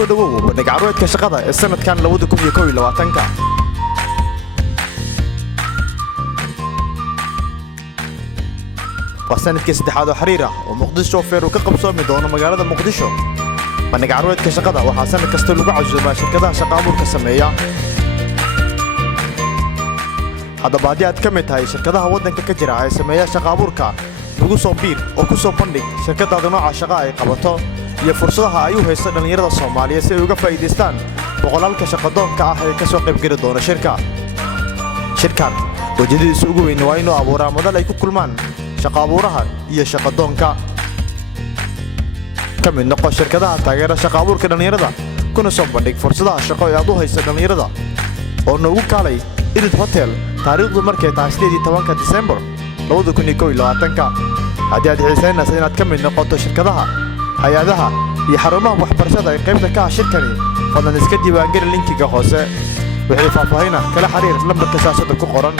soo dhawow bandhig carweedka shaqada ee sanadkan 2021 waa sanadkii saddexaad oo xiriir ah oo Muqdisho Fair uu ka qabsoomi doono magaalada Muqdisho. bandhig carweedka shaqada waxaa sanad kasta lagu casuumaa shirkadaha shaqo abuurka sameeya. haddaba haddii aad ka mid tahay shirkadaha waddanka ka jira ee sameeya shaqo abuurka, lagu soo biir oo ku soo bandhig shirkadaada nooca shaqo ay qabato iyo fursadaha ay u hayso dhalinyarada Soomaaliyeed si ay uga faa'iideystaan boqolaalka shaqadoonka ah ee ka soo qayb geli doona shirkan wajadiisa ugu weyn waa inuu abuuraa madal ay ku kulmaan shaqo abuuraha iyo shaqadoonka. ka mid noqo shirkadaha taageera shaqo abuurka dhalinyarada kuna soo bandhig fursadaha shaqo ee aad u hayso dhalinyarada oo noogu kaalay Irid Hotel taariikhdu markay tahay 18 December 2021. haddii aad xiisaynayso inaad ka mid noqoto shirkadaha, hay'adaha iyo xarumaha waxbarashada ee qaybta ka ah shirkani, fadlan iska diiwaangeli linkiga hoose. wixii faahfaahin ah kala xiriir lambarka shaashada ku qoran.